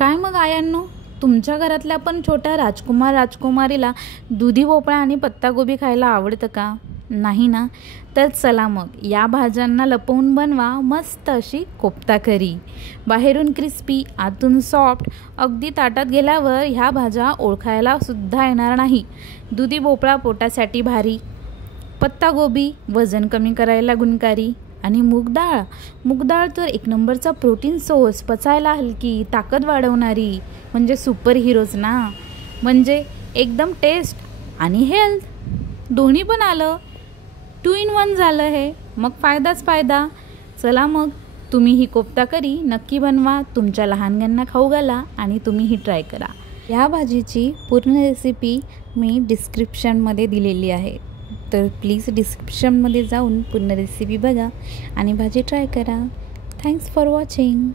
काय मग आयांनो, तुमच्या घरातल्या पण छोट्या राजकुमार राजकुमारीला दुधी भोपळा आणि पत्तागोबी खायला आवडतं का? नाही ना? तर चला मग या भाज्यांना लपवून बनवा मस्त अशी कोफ्ता करी. बाहेरून क्रिस्पी, आतून सॉफ्ट, अगदी ताटात गेल्यावर ह्या भाज्या ओळखायला सुद्धा येणार नाही. दुधी भोपळा पोटासाठी भारी, पत्तागोबी वजन कमी करायला गुणकारी आणि मूग डाळ तर एक नंबरचा प्रोटीन सोर्स, पचायला हलकी, ताकद वाढवणारी, म्हणजे सुपर हिरोज ना. म्हणजे एकदम टेस्ट आणि हेल्थ दोन्ही पण आलं. 2 in 1 झालं हे. मग फायदाच फायदा. चला मग तुम्ही ही कोफ्ता करी नक्की बनवा, तुमच्या लहानग्यांना खाऊ घाला आणि तुम्हीही ट्राय करा. या भाजीची पूर्ण रेसिपी मी डिस्क्रिप्शनमध्ये दिलेली आहे, तर प्लीज डिस्क्रिप्शनमध्ये जाऊन पूर्ण रेसिपी बघा आणि भाजी ट्राय करा. Thanks for watching.